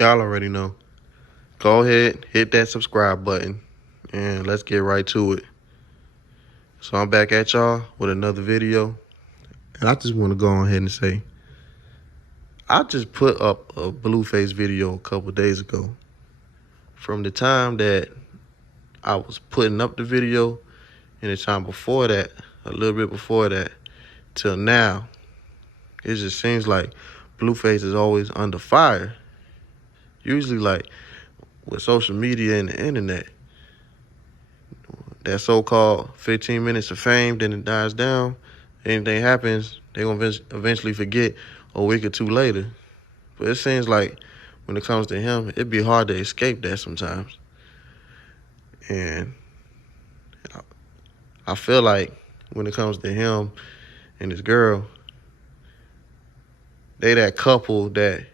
Y'all already know. Go ahead, hit that subscribe button, and let's get right to it. So I'm back at y'all with another video, and I just want to go on ahead and say, I just put up a Blueface video a couple days ago. From the time that I was putting up the video, and the time before that, a little bit before that, till now, it just seems like Blueface is always under fire. Usually, like, with social media and the internet, that so-called 15 minutes of fame, then it dies down. Anything happens, they're going to eventually forget a week or two later. But it seems like when it comes to him, it'd be hard to escape that sometimes. And I feel like when it comes to him and his girl, they that couple that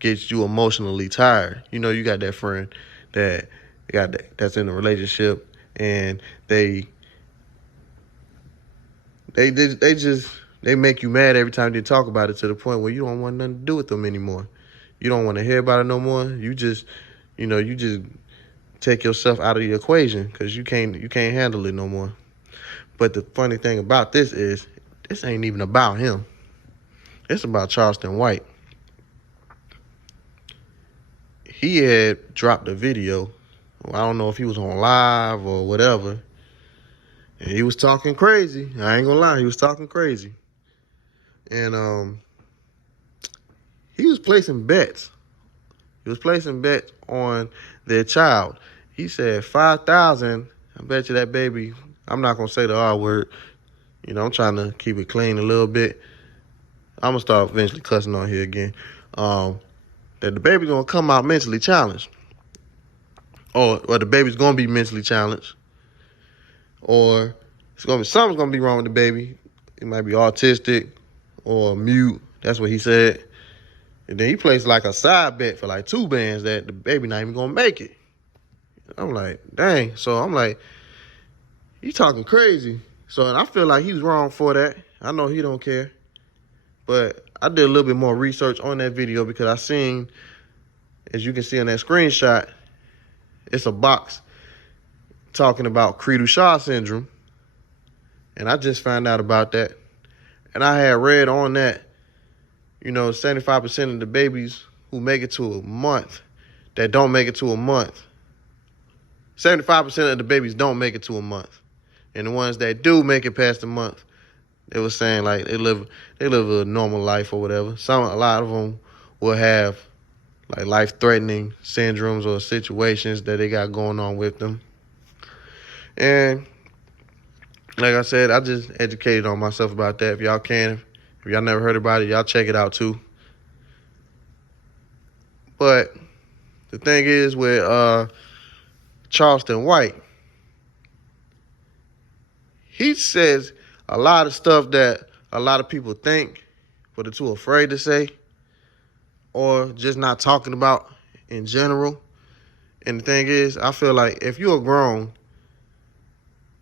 gets you emotionally tired. You know, you got that friend that's in a relationship, and they make you mad every time they talk about it, to the point where you don't want nothing to do with them anymore. You don't want to hear about it no more. You just take yourself out of the equation because you can't handle it no more. But the funny thing about this is, this ain't even about him. It's about Charleston White. He had dropped a video. I don't know if he was on live or whatever. And he was talking crazy. I ain't gonna lie, he was talking crazy. And he was placing bets. He was placing bets on their child. He said 5,000. I bet you that baby, I'm not gonna say the R word. You know, I'm trying to keep it clean a little bit. I'm gonna start eventually cussing on here again. That the baby's gonna come out mentally challenged. Or the baby's gonna be mentally challenged. Or something's gonna be wrong with the baby. It might be autistic or mute. That's what he said. And then he placed like a side bet for like 2 bands that the baby not even gonna make it. I'm like, dang. So I'm like, he talking crazy. So, and I feel like he was wrong for that. I know he don't care. But I did a little bit more research on that video because I seen, as you can see on that screenshot, it's a box talking about Cri-du-Chat syndrome. And I just found out about that. And I had read on that, 75% of the babies who make it to a month, that don't make it to a month, 75% of the babies don't make it to a month. And the ones that do make it past a month, they were saying like they live a normal life or whatever. A lot of them will have like life-threatening syndromes or situations that they got going on with them. And like I said, I just educated on myself about that. If y'all can, if y'all never heard about it, y'all check it out too. But the thing is with Charleston White, he says a lot of stuff that a lot of people think, but are too afraid to say, or just not talking about in general. And the thing is, I feel like if you're grown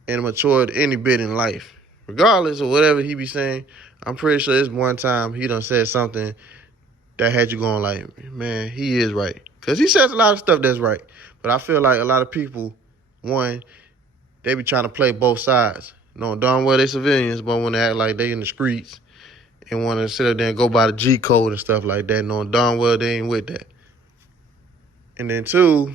and matured any bit in life, regardless of whatever he be saying, I'm pretty sure this one time he done said something that had you going like, man, he is right. Because he says a lot of stuff that's right. But I feel like a lot of people, one, they be trying to play both sides. Knowing darn well they civilians, but when they act like they in the streets and want to sit up there and go by the G code and stuff like that, knowing darn well they ain't with that. And then 2,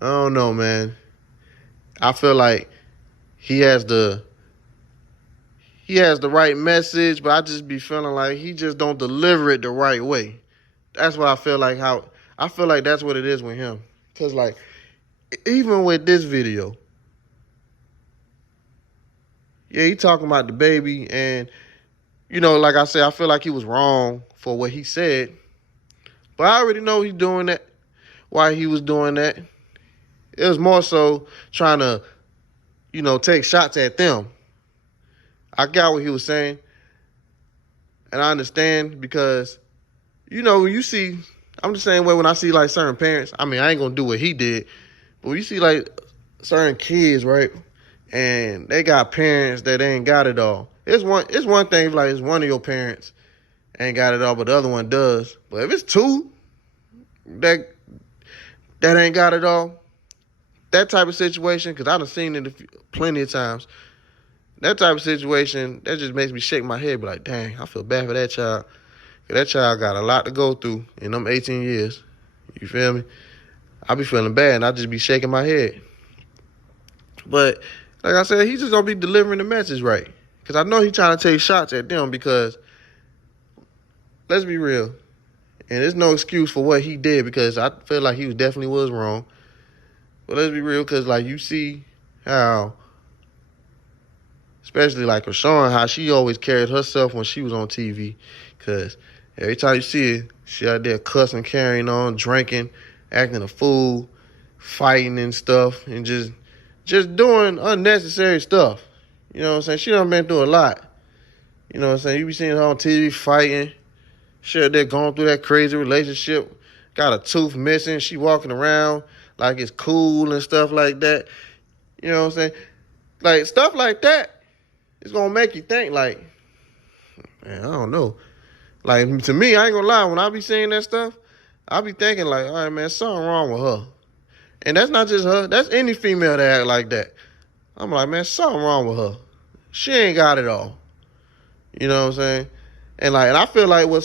I don't know, man. I feel like he has the right message, but I just be feeling like he just don't deliver it the right way. That's what I feel like. I feel like that's what it is with him. Cause like, even with this video, yeah, he talking about the baby, and like I said, I feel like he was wrong for what he said. But I already know he's doing that. Why he was doing that? It was more so trying to, take shots at them. I got what he was saying, and I understand because, when you see, I'm the same way when I see like certain parents. I mean, I ain't gonna do what he did, but when you see like certain kids, right, and they got parents that ain't got it all. It's one thing like it's one of your parents, ain't got it all, but the other one does. But if it's two that ain't got it all, that type of situation, because I done seen it plenty of times, that type of situation, that just makes me shake my head, be like, dang, I feel bad for that child. That child got a lot to go through in them 18 years. You feel me? I be feeling bad, and I just be shaking my head. But, like I said, he just gonna be delivering the message right. Because I know he trying to take shots at them because, let's be real, and there's no excuse for what he did because I feel like he definitely was wrong. But let's be real, because, like, you see how, especially like Rashawn, how she always carried herself when she was on TV. Because every time you see her, she out there cussing, carrying on, drinking, acting a fool, fighting and stuff, and just doing unnecessary stuff. You know what I'm saying? She done been through a lot. You know what I'm saying? You be seeing her on TV fighting. She out there going through that crazy relationship. Got a tooth missing. She walking around like it's cool and stuff like that. You know what I'm saying? Like, stuff like that is going to make you think, like, man, I don't know. Like, to me, I ain't going to lie. When I be seeing that stuff, I be thinking, like, all right, man, something wrong with her. And that's not just her. That's any female that act like that. I'm like, man, something wrong with her. She ain't got it all. You know what I'm saying? And I feel like what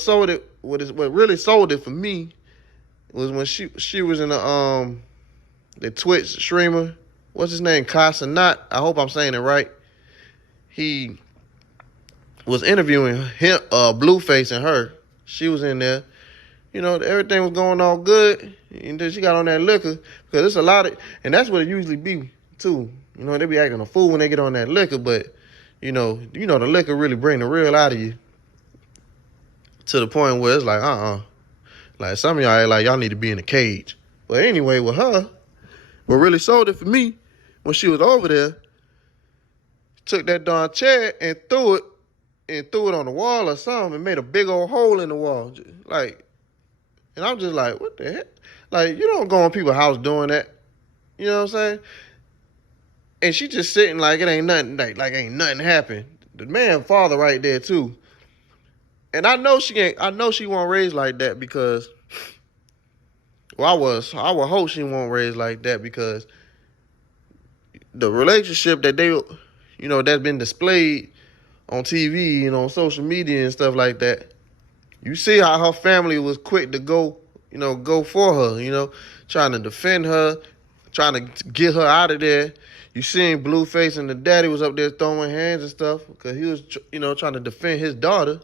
really sold it for me was when she was in the Twitch streamer. What's his name? Casanat. I hope I'm saying it right. He was interviewing him, Blueface, and her. She was in there. You know, everything was going all good. And then she got on that liquor. Because it's a lot of, and that's what it usually be, too. You know, they be acting a fool when they get on that liquor, but, you know, the liquor really bring the real out of you. To the point where it's like, Like, some of y'all act like y'all need to be in a cage. But anyway, with her, what really sold it for me, when she was over there, took that darn chair and threw it on the wall or something and made a big old hole in the wall. Like, and I'm just like, what the heck? Like, you don't go in people's house doing that. You know what I'm saying? And she just sitting like it ain't nothing, like ain't nothing happened. The man father right there too. And I know she won't raise like that because, well, I would hope she won't raise like that because the relationship that they, that's been displayed on TV and on social media and stuff like that, you see how her family was quick to go for her, trying to defend her, trying to get her out of there. You seen Blueface and the daddy was up there throwing hands and stuff because he was, trying to defend his daughter.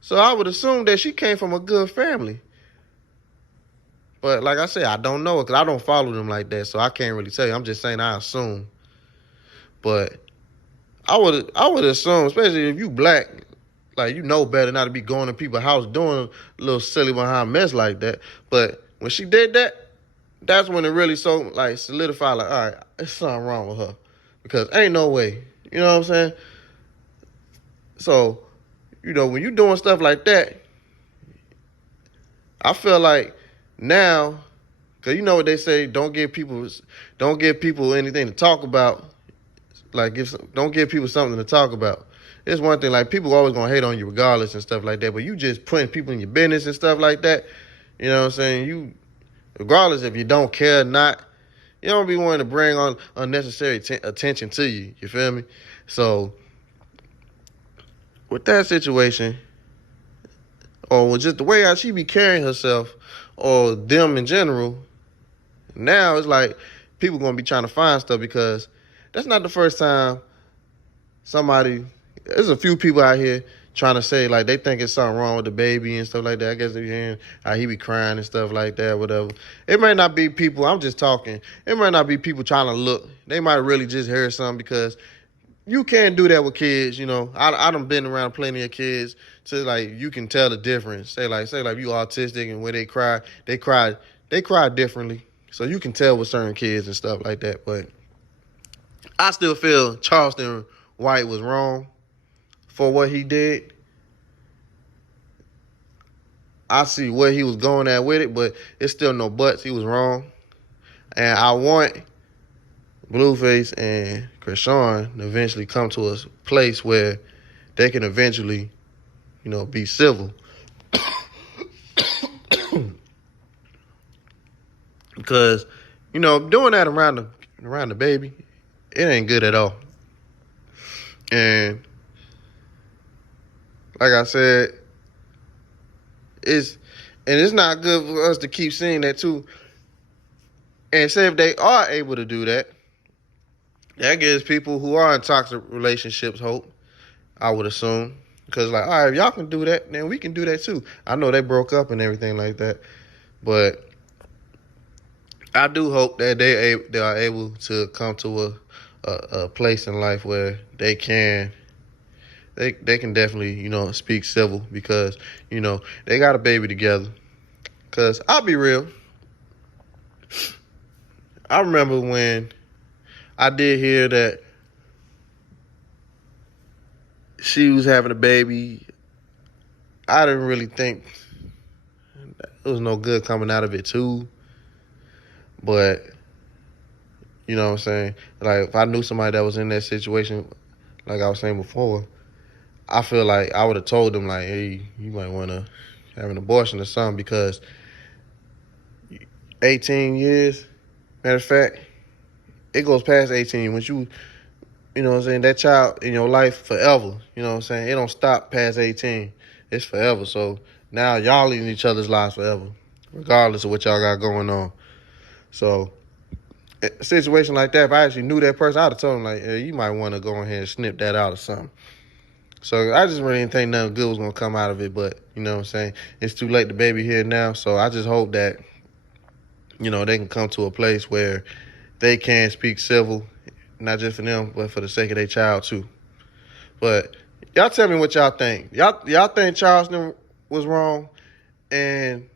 So I would assume that she came from a good family. But like I said, I don't know because I don't follow them like that, so I can't really tell you. I'm just saying I assume. But I would assume, especially if you black, like, you know better not to be going to people's house doing a little silly behind mess like that. But when she did that, that's when it really solidified, like, all right, there's something wrong with her. Because ain't no way. You know what I'm saying? So, when you doing stuff like that, I feel like now, because you know what they say, don't give people anything to talk about. Like, don't give people something to talk about. It's one thing, like, people always gonna hate on you regardless and stuff like that, but you just putting people in your business and stuff like that, you know what I'm saying? You, regardless if you don't care or not, you don't be wanting to bring on unnecessary attention to you. You feel me? So, with that situation, or with just the way how she be carrying herself, or them in general, now it's like people gonna be trying to find stuff because that's not the first time there's a few people out here trying to say, like, they think it's something wrong with the baby and stuff like that. I guess they're hearing how he be crying and stuff like that, whatever. It might not be people, I'm just talking, it might not be people trying to look. They might really just hear something because you can't do that with kids, I done been around plenty of kids, so, like, you can tell the difference. Say like you autistic and when they cry differently. So you can tell with certain kids and stuff like that. But I still feel Charleston White was wrong for what he did. I see where he was going at with it, but it's still no buts. He was wrong. And I want Blueface and Krishan to eventually come to a place where they can eventually, be civil. Because, doing that around the baby, it ain't good at all. And like I said, it's not good for us to keep seeing that too. And say if they are able to do that, that gives people who are in toxic relationships hope, I would assume. Because like, all right, if y'all can do that, then we can do that too. I know they broke up and everything like that, but I do hope that they are able to come to a place in life where they can definitely, speak civil, because, they got a baby together. Because I'll be real, I remember when I did hear that she was having a baby, I didn't really think there was no good coming out of it too. But, you know what I'm saying? Like, if I knew somebody that was in that situation, like I was saying before, I feel like I would have told them, like, hey, you might want to have an abortion or something, because 18 years, matter of fact, it goes past 18. Once you know what I'm saying, that child in your life forever, you know what I'm saying? It don't stop past 18. It's forever. So now y'all in each other's lives forever, regardless of what y'all got going on. So a situation like that, if I actually knew that person, I'd have told him, like, hey, you might want to go ahead and snip that out or something. So I just really didn't think nothing good was going to come out of it. But, you know what I'm saying, it's too late. The baby here now. So I just hope that, they can come to a place where they can speak civil, not just for them, but for the sake of their child too. But y'all tell me what y'all think. Y'all think Charleston was wrong? And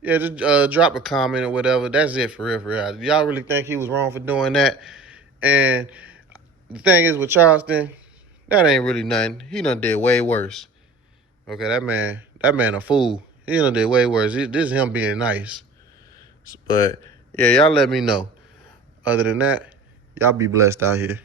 yeah, just drop a comment or whatever. That's it, for real, for real. Y'all really think he was wrong for doing that? And the thing is with Charleston, that ain't really nothing. He done did way worse. Okay, that man a fool. He done did way worse. This is him being nice. But yeah, y'all let me know. Other than that, y'all be blessed out here.